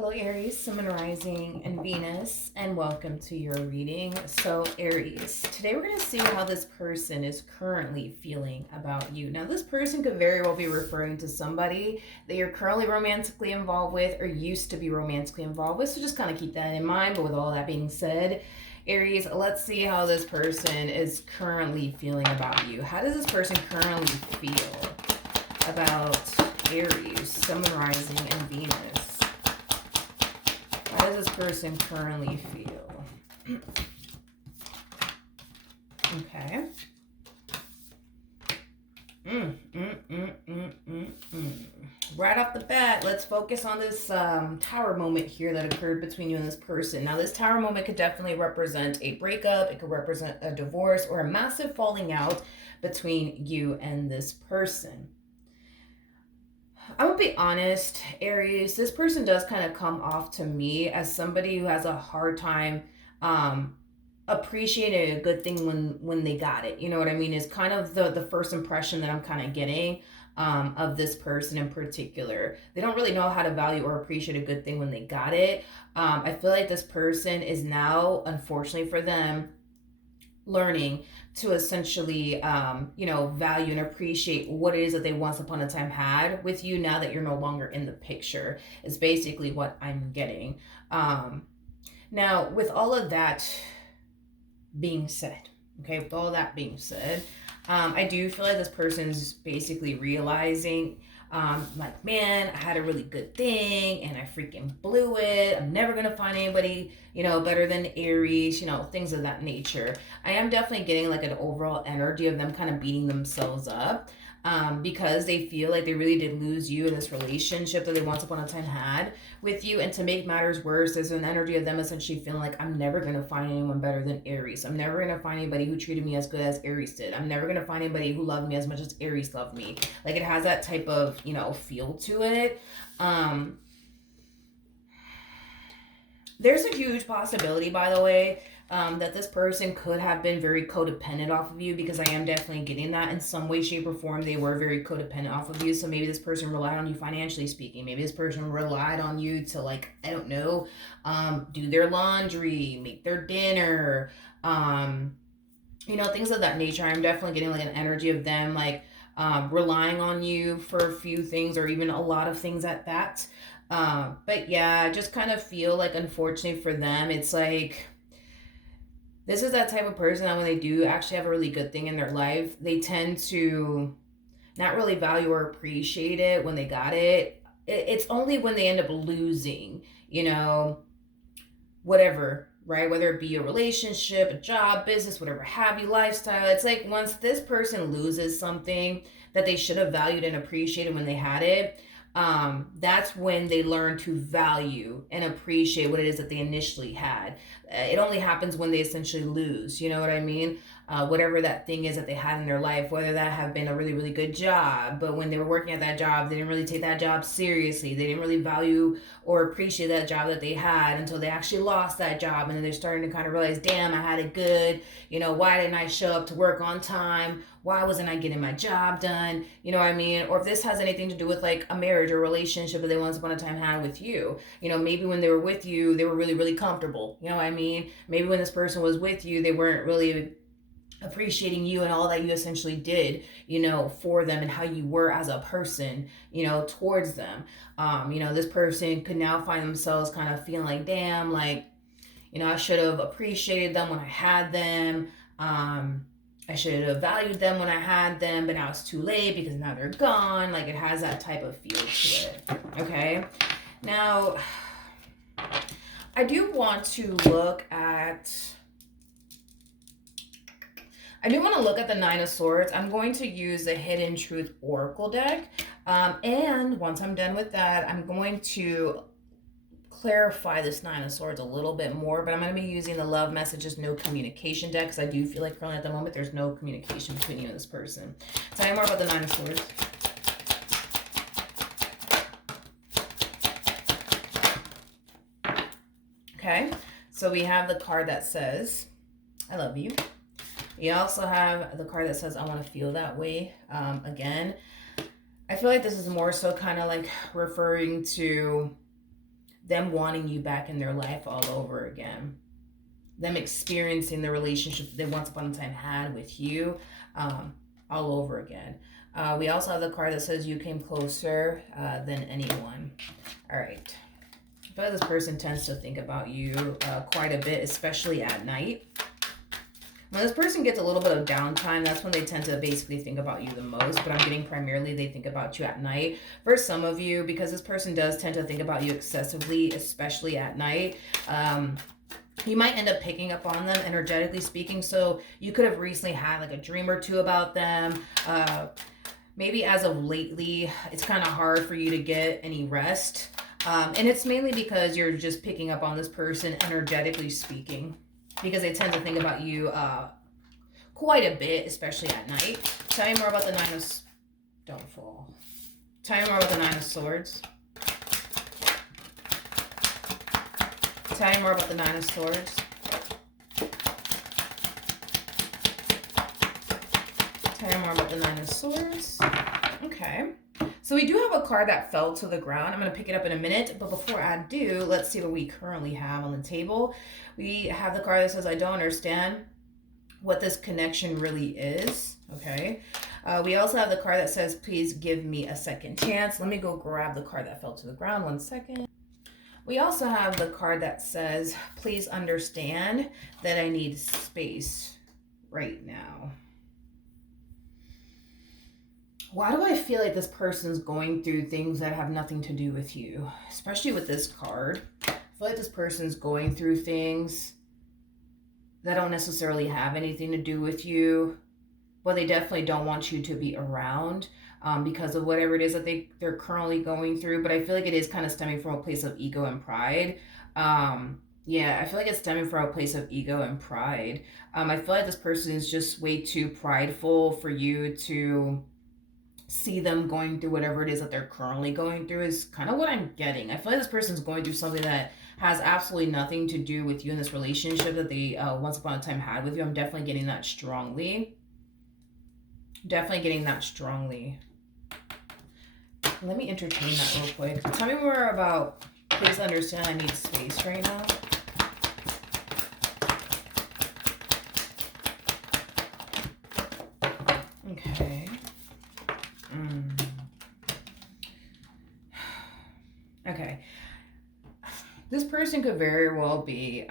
Hello, Aries, Sun, Rising, and Venus, and welcome to your reading. So, Aries, today we're going to see how this person is currently feeling about you. Now, this person could very well be referring to somebody that you're currently romantically involved with or used to be romantically involved with, so just kind of keep that in mind. But with all that being said, Aries, let's see how this person is currently feeling about you. How does this person currently feel about Aries, Sun, Rising, and Venus? How does this person currently feel? Okay. Right off the bat, let's focus on this tower moment here that occurred between you and this person. Now, this tower moment could definitely represent a breakup. It could represent a divorce or a massive falling out between you and this person. I'm gonna be honest, Aries, this person does kind of come off to me as somebody who has a hard time appreciating a good thing when they got it. You know what I mean? Is kind of the first impression that I'm kind of getting of this person in particular. They don't really know how to value or appreciate a good thing when they got it. I feel like this person is now, unfortunately for them, learning to essentially value and appreciate what it is that they once upon a time had with you now that you're no longer in the picture, is basically what I'm getting. Now, with all of that being said, I do feel like this person's basically realizing, like, man, I had a really good thing and I freaking blew it. I'm never gonna find anybody, better than Aries, things of that nature. I am definitely getting like an overall energy of them kind of beating themselves up. Because they feel like they really did lose you in this relationship that they once upon a time had with you. And to make matters worse, there's an energy of them essentially feeling like, I'm never going to find anyone better than Aries. I'm never going to find anybody who treated me as good as Aries did. I'm never going to find anybody who loved me as much as Aries loved me. Like, it has that type of, feel to it. There's a huge possibility, by the way, that this person could have been very codependent off of you, because I am definitely getting that in some way, shape, or form. They were very codependent off of you. So maybe this person relied on you financially speaking. Maybe this person relied on you to, like, I don't know, do their laundry, make their dinner, things of that nature. I'm definitely getting like an energy of them, like, relying on you for a few things or even a lot of things at that. But yeah, I just kind of feel like, unfortunately for them, it's like, this is that type of person that when they do actually have a really good thing in their life, they tend to not really value or appreciate it when they got it. It's only when they end up losing, whatever, right? Whether it be a relationship, a job, business, whatever have you, lifestyle. It's like, once this person loses something that they should have valued and appreciated when they had it, that's when they learn to value and appreciate what it is that they initially had. It only happens when they essentially lose, you know what I mean? Whatever that thing is that they had in their life, whether that have been a really, really good job, but when they were working at that job, they didn't really take that job seriously. They didn't really value or appreciate that job that they had until they actually lost that job. And then they're starting to kind of realize, damn, I had it good. Why didn't I show up to work on time? Why wasn't I getting my job done? You know what I mean? Or if this has anything to do with like a marriage or relationship that they once upon a time had with you, maybe when they were with you, they were really, really comfortable. You know what I mean? Maybe when this person was with you, they weren't really appreciating you and all that you essentially did, for them, and how you were as a person, towards them. This person could now find themselves kind of feeling like, damn, like, I should have appreciated them when I had them. I should have valued them when I had them, but now it's too late because now they're gone. Like, it has that type of feel to it. Okay. Now, I do want to look at the Nine of Swords. I'm going to use the Hidden Truth Oracle deck. And once I'm done with that, I'm going to clarify this Nine of Swords a little bit more, but I'm going to be using the Love Messages No Communication deck, because I do feel like currently at the moment there's no communication between you and this person. Tell me more about the Nine of Swords. Okay, so we have the card that says, I love you. You also have the card that says, I want to feel that way again. I feel like this is more so kind of like referring to them wanting you back in their life all over again, them experiencing the relationship that they once upon a time had with you, um, all over again. We also have the card that says you came closer than anyone. All right. I feel like this person tends to think about you quite a bit, especially at night. When this person gets a little bit of downtime, that's when they tend to basically think about you the most. But I'm getting primarily they think about you at night. For some of you, because this person does tend to think about you excessively, especially at night, you might end up picking up on them, energetically speaking. So you could have recently had like a dream or two about them. Maybe as of lately, it's kind of hard for you to get any rest. And it's mainly because you're just picking up on this person, energetically speaking, because they tend to think about you quite a bit, especially at night. Tell me more about the Nine of... Don't fall. Tell me more about the Nine of Swords. Tell me more about the Nine of Swords. Tell me more about the Nine of Swords. Okay. So we do have a card that fell to the ground. I'm going to pick it up in a minute. But before I do, let's see what we currently have on the table. We have the card that says, I don't understand what this connection really is. Okay. We also have the card that says, please give me a second chance. Let me go grab the card that fell to the ground. 1 second. We also have the card that says, please understand that I need space right now. Why do I feel like this person's going through things that have nothing to do with you? Especially with this card. I feel like this person's going through things that don't necessarily have anything to do with you, but they definitely don't want you to be around because of whatever it is that they're currently going through. But I feel like it is kind of stemming from a place of ego and pride. Yeah, I feel like it's stemming from a place of ego and pride. I feel like this person is just way too prideful for you to see them going through whatever it is that they're currently going through, is kind of what I'm getting. I feel like this person's going through something that has absolutely nothing to do with you in this relationship that they once upon a time had with you. I'm definitely getting that strongly. Definitely getting that strongly. Let me entertain that real quick. Tell me more about, please understand I need space right now. Okay. Okay. This person could very well be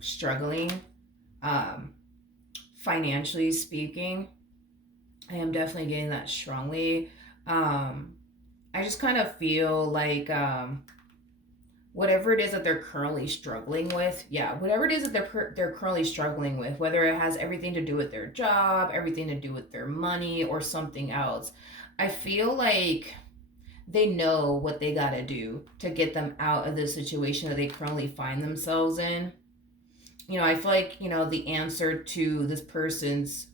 struggling, financially speaking. I am definitely getting that strongly. I just kind of feel like whatever it is that they're currently struggling with, whatever it is that they're currently struggling with, whether it has everything to do with their job, everything to do with their money, or something else, I feel like they know what they got to do to get them out of the situation that they currently find themselves in. I feel like, the answer to this person's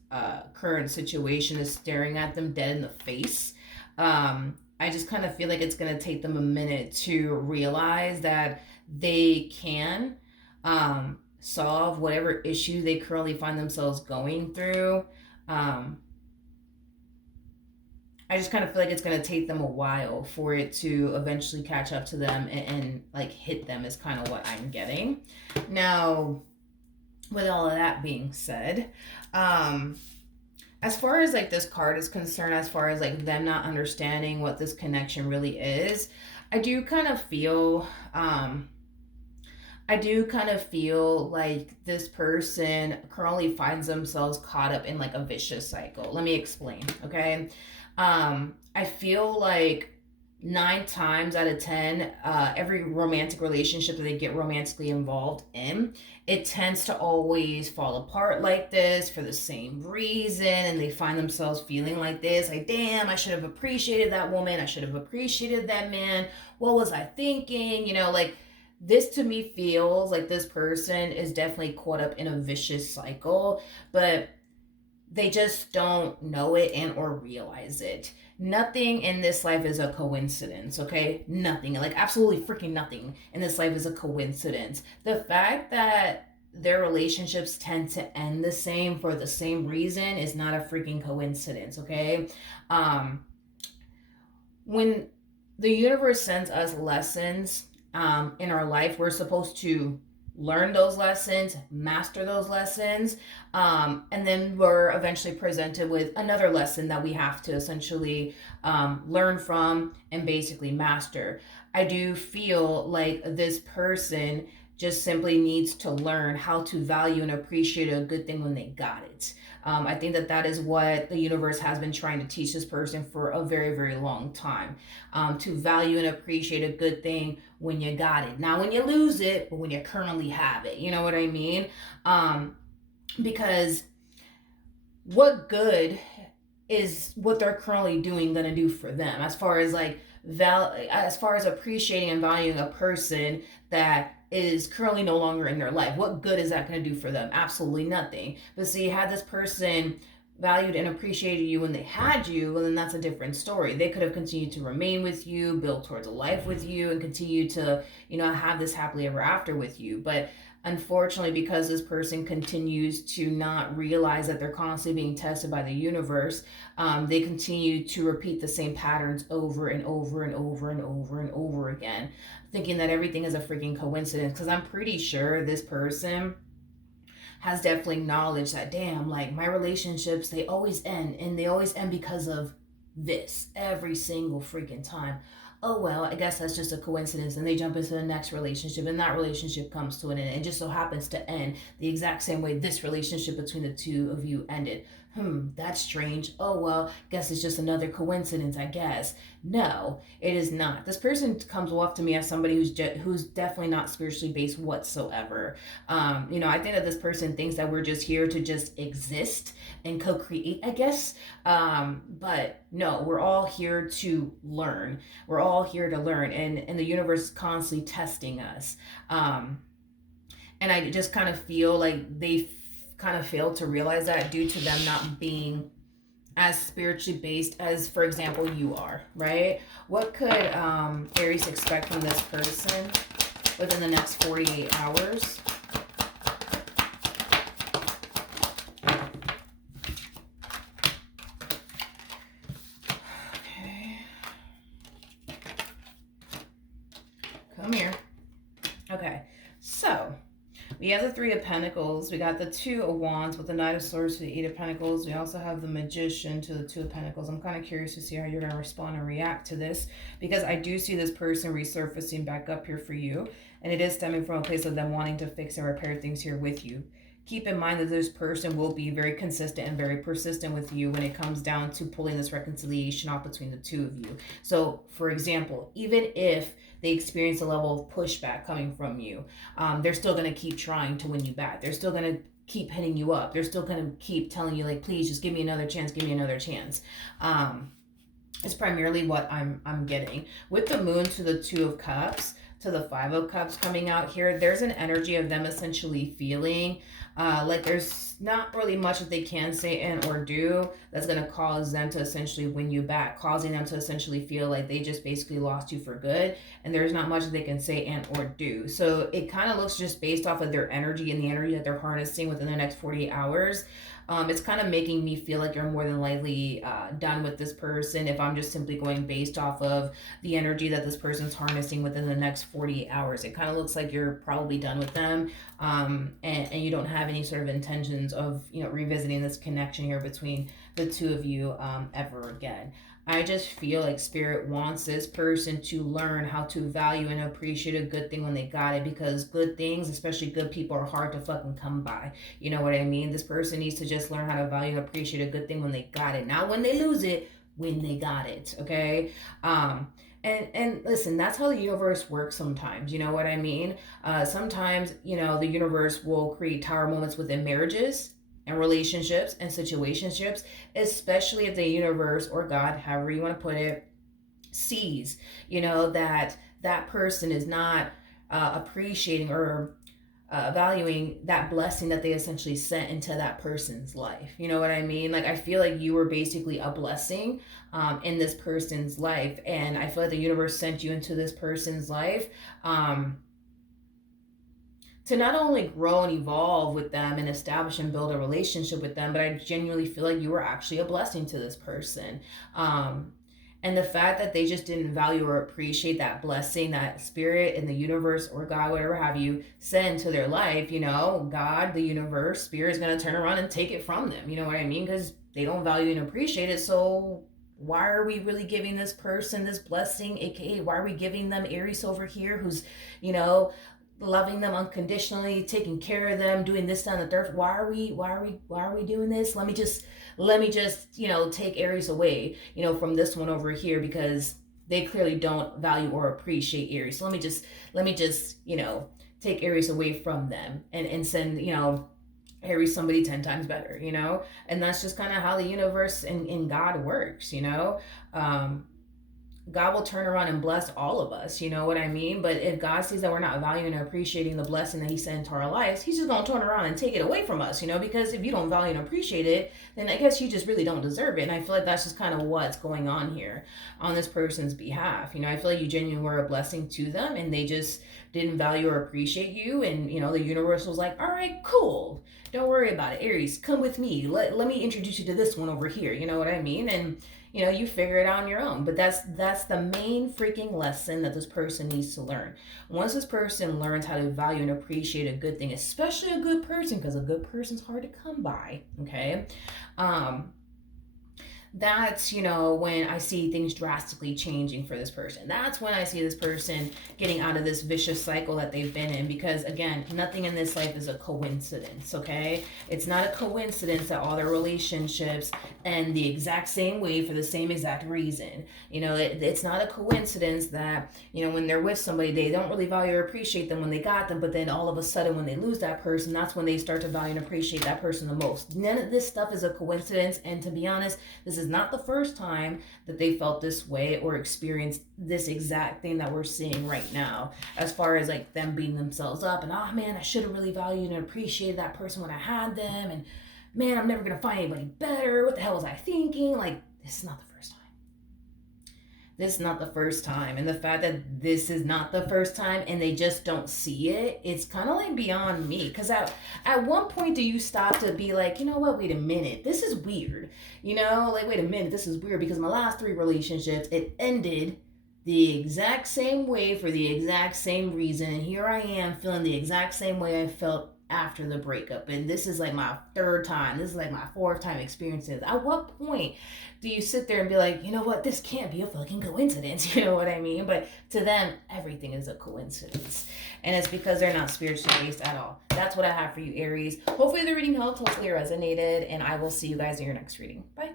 current situation is staring at them dead in the face. I just kind of feel like it's going to take them a minute to realize that they can solve whatever issue they currently find themselves going through. I just kind of feel like it's going to take them a while for it to eventually catch up to them and like hit them, is kind of what I'm getting. Now, with all of that being said, as far as like this card is concerned, as far as like them not understanding what this connection really is, I do kind of feel like this person currently finds themselves caught up in like a vicious cycle. Let me explain, okay? I feel like 9 times out of 10, every romantic relationship that they get romantically involved in, it tends to always fall apart like this for the same reason, and they find themselves feeling like this, like, damn, I should have appreciated that woman, I should have appreciated that man, what was I thinking, like, this to me feels like this person is definitely caught up in a vicious cycle, but they just don't know it and or realize it. Nothing in this life is a coincidence, okay? Nothing, like absolutely freaking nothing in this life is a coincidence. The fact that their relationships tend to end the same for the same reason is not a freaking coincidence, okay? When the universe sends us lessons, in our life. We're supposed to learn those lessons, master those lessons, and then we're eventually presented with another lesson that we have to essentially learn from and basically master. I do feel like this person just simply needs to learn how to value and appreciate a good thing when they got it. I think that that is what the universe has been trying to teach this person for a very, very long time. To value and appreciate a good thing when you got it. Not when you lose it, but when you currently have it. You know what I mean? Um, because what good is what they're currently doing going to do for them as far as like as far as appreciating and valuing a person that is currently no longer in their life? What good is that going to do for them? Absolutely nothing. But see, had this person valued and appreciated you when they had you, well, then that's a different story. They could have continued to remain with you, build towards a life with you, and continue to, have this happily ever after with you. But unfortunately, because this person continues to not realize that they're constantly being tested by the universe, they continue to repeat the same patterns over and over and over and over and over again, thinking that everything is a freaking coincidence. Because I'm pretty sure this person has definitely knowledge that, damn, like my relationships, they always end, and they always end because of this every single freaking time. Oh well, I guess that's just a coincidence. And they jump into the next relationship, and that relationship comes to an end. It just so happens to end the exact same way this relationship between the two of you ended. That's strange. Oh well, guess it's just another coincidence, I guess. No, it is not. This person comes off to me as somebody who's definitely not spiritually based whatsoever. I think that this person thinks that we're just here to just exist and co-create, I guess. But no, we're all here to learn. We're all here to learn, and the universe is constantly testing us. And I just kind of feel like they kind of failed to realize that due to them not being as spiritually based as, for example, you are, right? What could Aries expect from this person within the next 48 hours? Okay. Come here. Okay. So, we have the Three of Pentacles. We got the Two of Wands with the Knight of Swords to the Eight of Pentacles. We also have the Magician to the Two of Pentacles. I'm kind of curious to see how you're going to respond and react to this, because I do see this person resurfacing back up here for you. And it is stemming from a place of them wanting to fix and repair things here with you. Keep in mind that this person will be very consistent and very persistent with you when it comes down to pulling this reconciliation off between the two of you. So, for example, even if they experience a level of pushback coming from you, they're still going to keep trying to win you back. They're still going to keep hitting you up. They're still going to keep telling you, like, please just give me another chance, give me another chance. It's primarily what I'm getting. With the Moon to the Two of Cups, to the Five of Cups coming out here, there's an energy of them essentially feeling like there's not really much that they can say and or do that's going to cause them to essentially win you back, causing them to essentially feel like they just basically lost you for good, and there's not much that they can say and or do. So it kind of looks, just based off of their energy and the energy that they're harnessing within the next 48 hours, it's kind of making me feel like you're more than likely done with this person, if I'm just simply going based off of the energy that this person's harnessing within the next 48 hours. It kind of looks like you're probably done with them, and you don't have any sort of intentions of revisiting this connection here between the two of you ever again. I just feel like Spirit wants this person to learn how to value and appreciate a good thing when they got it, because good things, especially good people, are hard to fucking come by. You know what I mean? This person needs to just learn how to value and appreciate a good thing when they got it, not when they lose it, when they got it, okay? And listen, that's how the universe works sometimes. You know what I mean? Sometimes, the universe will create tower moments within marriages and relationships and situationships, especially if the universe or God, however you want to put it, sees, that that person is not appreciating or valuing that blessing that they essentially sent into that person's life. You know what I mean? Like, I feel like you were basically a blessing in this person's life. And I feel like the universe sent you into this person's life to not only grow and evolve with them and establish and build a relationship with them, but I genuinely feel like you were actually a blessing to this person. And the fact that they just didn't value or appreciate that blessing, that spirit in the universe or God, whatever have you, send to their life, God, the universe, spirit is going to turn around and take it from them. You know what I mean? Because they don't value and appreciate it. So why are we really giving this person this blessing? AKA, why are we giving them Aries over here who's, you know, loving them unconditionally, taking care of them, doing this down the third? Why are we doing this? Let me just take Aries away, from this one over here, because they clearly don't value or appreciate Aries. So let me just take Aries away from them, and send Aries somebody 10 times better. And that's just kind of how the universe and God works. God will turn around and bless all of us, you know what I mean? But if God sees that we're not valuing and appreciating the blessing that He sent into our lives, He's just gonna turn around and take it away from us, because if you don't value and appreciate it, then I guess you just really don't deserve it. And I feel like that's just kind of what's going on here on this person's behalf. I feel like you genuinely were a blessing to them, and they just didn't value or appreciate you. And the universe was like, all right, cool, don't worry about it, Aries, come with me. Let me introduce you to this one over here. You know what I mean? And you figure it out on your own. But that's the main freaking lesson that this person needs to learn. Once this person learns how to value and appreciate a good thing, especially a good person, because a good person's hard to come by, okay? That's when I see things drastically changing for this person. That's when I see this person getting out of this vicious cycle that they've been in, because again, nothing in this life is a coincidence. Okay, it's not a coincidence that all their relationships end the exact same way for the same exact reason. It's not a coincidence that when they're with somebody, they don't really value or appreciate them when they got them, but then all of a sudden when they lose that person, that's when they start to value and appreciate that person the most. None of this stuff is a coincidence. And to be honest, this is not the first time that they felt this way or experienced this exact thing that we're seeing right now, as far as like them beating themselves up and, oh man, I should have really valued and appreciated that person when I had them, and man, I'm never gonna find anybody better, what the hell was I thinking? Like, this is not the first time. This is not the first time. And the fact that this is not the first time and they just don't see it, it's kind of like beyond me. Because at one point, do you stop to be like, you know what, wait a minute, this is weird. Like, wait a minute, this is weird, because my last 3 relationships, it ended the exact same way for the exact same reason. And here I am feeling the exact same way I felt after the breakup, and this is like my 3rd time, this is like my 4th time experiencing this. At what point do you sit there and be like, you know what, this can't be a fucking coincidence? You know what I mean? But to them, everything is a coincidence, and it's because they're not spiritually based at all. That's what I have for you, Aries. Hopefully the reading helped, hopefully it resonated, and I will see you guys in your next reading. Bye.